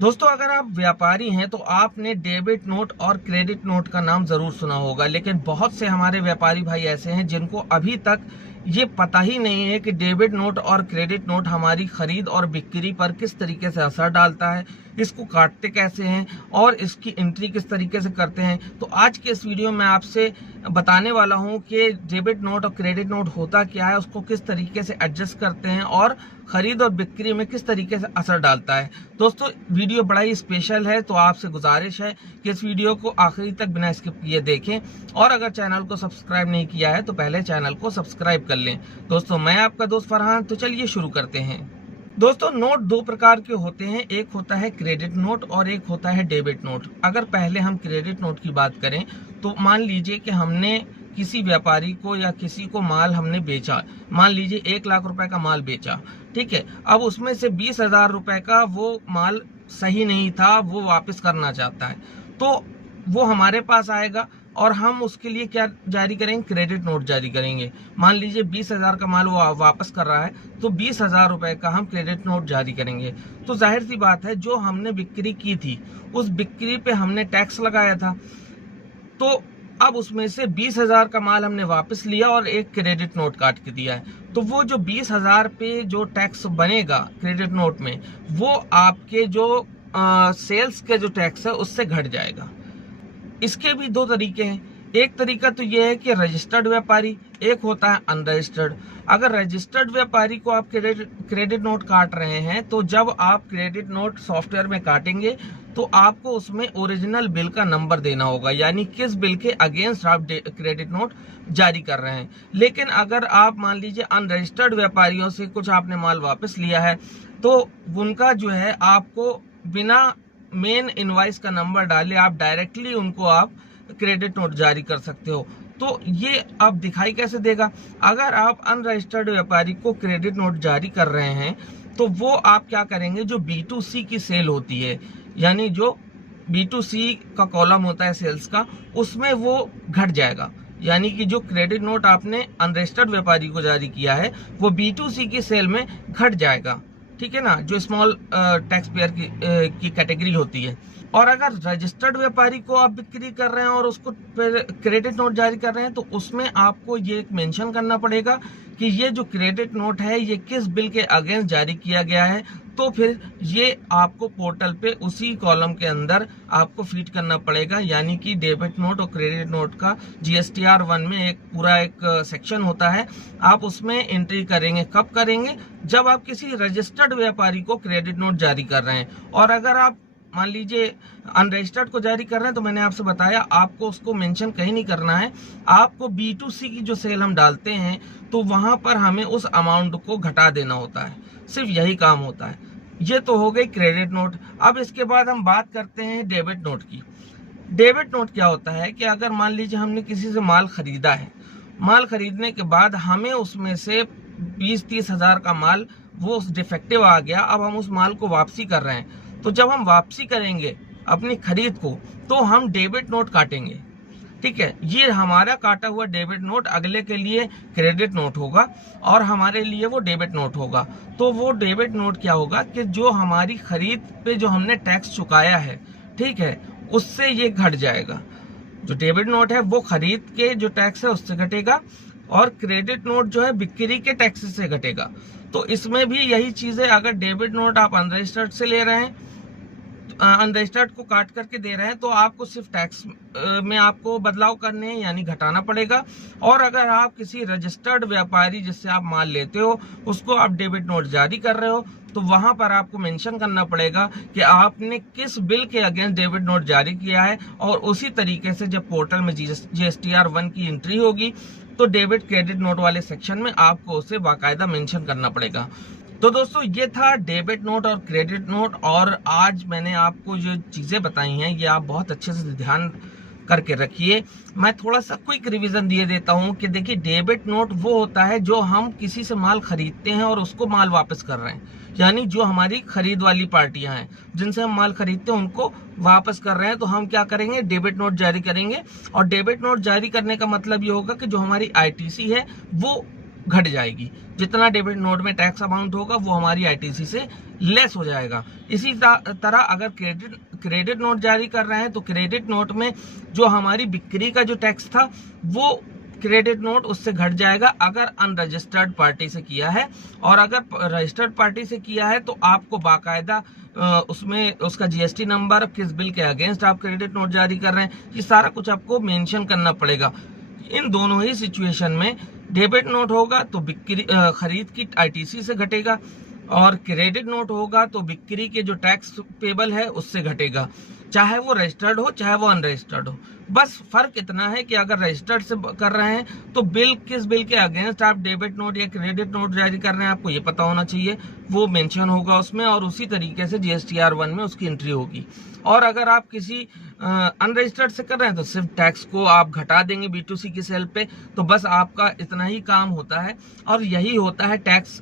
दोस्तों, अगर आप व्यापारी हैं तो आपने डेबिट नोट और क्रेडिट नोट का नाम जरूर सुना होगा, लेकिन बहुत से हमारे व्यापारी भाई ऐसे हैं जिनको अभी तक ये पता ही नहीं है कि डेबिट नोट और क्रेडिट नोट हमारी खरीद और बिक्री पर किस तरीके से असर डालता है, इसको काटते कैसे हैं और इसकी एंट्री किस तरीके से करते हैं। तो आज के इस वीडियो में आपसे बताने वाला हूं कि डेबिट नोट और क्रेडिट नोट होता क्या है, उसको किस तरीके से एडजस्ट करते हैं और खरीद और बिक्री में किस तरीके से असर डालता है। दोस्तों, वीडियो बड़ा ही स्पेशल है, तो आपसे गुजारिश है कि इस वीडियो को आखिरी तक बिना स्किप किए देखें और अगर चैनल को सब्सक्राइब नहीं किया है तो पहले चैनल को सब्सक्राइब कर लें। दोस्तों, मैं आपका दोस्त फरहान, तो चलिए शुरू करते हैं। दोस्तों, नोट दो प्रकार के होते हैं, एक होता है क्रेडिट नोट और एक होता है डेबिट नोट। अगर पहले हम क्रेडिट नोट की बात करें तो मान लीजिए कि हमने किसी व्यापारी को या किसी को माल हमने बेचा, मान लीजिए 1 लाख रुपए का माल बेचा, ठीक है। अब उसमें से 20,000 रुपए का वो माल सही नहीं था, वो वापस करना चाहता है, तो वो हमारे पास आएगा और हम उसके लिए क्या जारी करेंगे, क्रेडिट नोट जारी करेंगे। मान लीजिए 20,000 का माल वो वापस कर रहा है तो 20,000 रुपए का हम क्रेडिट नोट जारी करेंगे। तो जाहिर सी बात है, जो हमने बिक्री की थी उस बिक्री पे हमने टैक्स लगाया था, तो अब उसमें से 20,000 का माल हमने वापस लिया और एक क्रेडिट नोट काट के दिया है, तो वो जो 20,000 पे जो टैक्स बनेगा क्रेडिट नोट में, वो आपके जो सेल्स के जो टैक्स है उससे घट जाएगा। इसके भी दो तरीके हैं, एक तरीका तो यह है कि रजिस्टर्ड व्यापारी, एक होता है अनरजिस्टर्ड। अगर रजिस्टर्ड व्यापारी को आप क्रेडिट नोट काट रहे हैं तो जब आप क्रेडिट नोट सॉफ्टवेयर में काटेंगे तो आपको उसमें ओरिजिनल बिल का नंबर देना होगा, यानी किस बिल के अगेंस्ट आप क्रेडिट नोट जारी कर रहे हैं। लेकिन अगर आप मान लीजिए अनरजिस्टर्ड व्यापारियों से कुछ आपने माल वापस लिया है तो उनका जो है आपको बिना मेन इनवॉइस का नंबर डाले आप डायरेक्टली उनको आप क्रेडिट नोट जारी कर सकते हो। तो ये अब दिखाई कैसे देगा, अगर आप अनरजिस्टर्ड व्यापारी को क्रेडिट नोट जारी कर रहे हैं तो वो आप क्या करेंगे, जो B2C की सेल होती है, यानी जो B2C का कॉलम होता है सेल्स का, उसमें वो घट जाएगा। यानी कि जो क्रेडिट नोट आपने अनरजिस्टर्ड व्यापारी को जारी किया है वो B2C की सेल में घट जाएगा, ठीक है ना, जो स्मॉल टैक्स पेयर की कैटेगरी होती है। और अगर रजिस्टर्ड व्यापारी को आप बिक्री कर रहे हैं और उसको क्रेडिट नोट जारी कर रहे हैं तो उसमें आपको ये मेंशन करना पड़ेगा कि ये जो क्रेडिट नोट है ये किस बिल के अगेंस्ट जारी किया गया है। तो फिर ये आपको पोर्टल पे उसी कॉलम के अंदर आपको फीड करना पड़ेगा, यानी कि डेबिट नोट और क्रेडिट नोट का GSTR 1 में एक पूरा एक सेक्शन होता है, आप उसमें एंट्री करेंगे। कब करेंगे, जब आप किसी रजिस्टर्ड व्यापारी को क्रेडिट नोट जारी कर रहे हैं। और अगर आप मान लीजिए अनरजिस्टर्ड को जारी कर रहे हैं तो मैंने आपसे बताया आपको उसको मेंशन कहीं नहीं करना है, आपको B2C की जो सेल हम डालते हैं तो वहां पर हमें उस अमाउंट को घटा देना होता है, सिर्फ यही काम होता है। ये तो हो गई क्रेडिट नोट। अब इसके बाद हम बात करते हैं डेबिट नोट की। डेबिट नोट क्या होता है कि अगर मान लीजिए हमने किसी से माल खरीदा है, माल खरीदने के बाद हमें उसमें से 20-30 हजार का माल वो डिफेक्टिव आ गया, अब हम उस माल को वापसी कर रहे हैं, तो जब हम वापसी करेंगे अपनी खरीद को तो हम डेबिट नोट काटेंगे, ठीक है। ये हमारा काटा हुआ डेबिट नोट अगले के लिए क्रेडिट नोट होगा और हमारे लिए वो डेबिट नोट होगा। तो वो डेबिट नोट क्या होगा कि जो हमारी खरीद पे जो हमने टैक्स चुकाया है, ठीक है, उससे ये घट जाएगा। जो डेबिट नोट है वो खरीद के जो टैक्स है उससे घटेगा और क्रेडिट नोट जो है बिक्री के टैक्स से घटेगा। तो इसमें भी यही चीज है, अगर डेबिट नोट आप अनरजिस्टर्ड से ले रहे हैं, अनरजिस्टर्ड को काट करके दे रहे हैं, तो आपको सिर्फ टैक्स में आपको बदलाव करने हैं, यानी घटाना पड़ेगा। और अगर आप किसी रजिस्टर्ड व्यापारी जिससे आप माल लेते हो उसको आप डेबिट नोट जारी कर रहे हो तो वहां पर आपको मेंशन करना पड़ेगा कि आपने किस बिल के अगेंस्ट डेबिट नोट जारी किया है, और उसी तरीके से जब पोर्टल में GSTR 1 की एंट्री होगी तो डेबिट क्रेडिट नोट वाले सेक्शन में आपको उसे बाकायदा मेंशन करना पड़ेगा। तो दोस्तों, ये था डेबिट नोट और क्रेडिट नोट, और आज मैंने आपको जो चीजें बताई हैं ये आप बहुत अच्छे से ध्यान करके रखिए। मैं थोड़ा सा क्विक रिवीजन दिए देता हूं कि देखिए, डेबिट नोट वो होता है जो हम किसी से माल खरीदते हैं और उसको माल वापस कर रहे हैं, यानी जो हमारी खरीद वाली पार्टियां हैं जिनसे हम माल खरीदते हैं उनको वापस कर रहे हैं, तो हम क्या करेंगे, डेबिट नोट जारी करेंगे। और डेबिट नोट जारी करने का मतलब ये होगा कि जो हमारी ITC है वो घट जाएगी। जितना डेबिट नोट में टैक्स अमाउंट होगा वो हमारी आईटीसी से लेस हो जाएगा। इसी तरह अगर क्रेडिट नोट जारी कर रहे हैं तो क्रेडिट नोट में जो हमारी बिक्री का जो टैक्स था वो क्रेडिट नोट उससे घट जाएगा अगर अनरजिस्टर्ड पार्टी से किया है, और अगर रजिस्टर्ड पार्टी से किया है तो आपको बाकायदा उसमें उसका जीएसटी नंबर, किस बिल के अगेंस्ट आप क्रेडिट नोट जारी कर रहे हैं, ये सारा कुछ आपको मेंशन करना पड़ेगा। इन दोनों ही सिचुएशन में डेबिट नोट होगा तो बिक्री खरीद की आईटीसी से घटेगा, और क्रेडिट नोट होगा तो बिक्री के जो टैक्स पेबल है उससे घटेगा, चाहे वो रजिस्टर्ड हो चाहे वो अनरजिस्टर्ड हो। बस फर्क इतना है कि अगर रजिस्टर्ड से कर रहे हैं तो किस बिल के अगेंस्ट आप डेबिट नोट या क्रेडिट नोट जारी कर रहे हैं आपको ये पता होना चाहिए, वो मेंशन होगा उसमें, और उसी तरीके से GSTR1 में उसकी एंट्री होगी। और अगर आप किसी अनरजिस्टर्ड से कर रहे हैं तो सिर्फ टैक्स को आप घटा देंगे B2C की सेल पे, तो बस आपका इतना ही काम होता है। और यही होता है टैक्स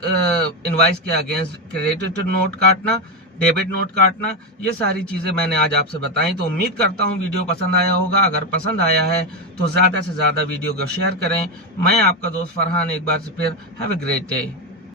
इनवॉइस के अगेंस्ट क्रेडिट नोट काटना, डेबिट नोट काटना। ये सारी चीजें मैंने आज आपसे बताई, तो उम्मीद करता हूँ वीडियो पसंद आया होगा। अगर पसंद आया है तो ज्यादा से ज्यादा वीडियो को शेयर करें। मैं आपका दोस्त फरहान एक बार से फिर हैव अ ग्रेट डे।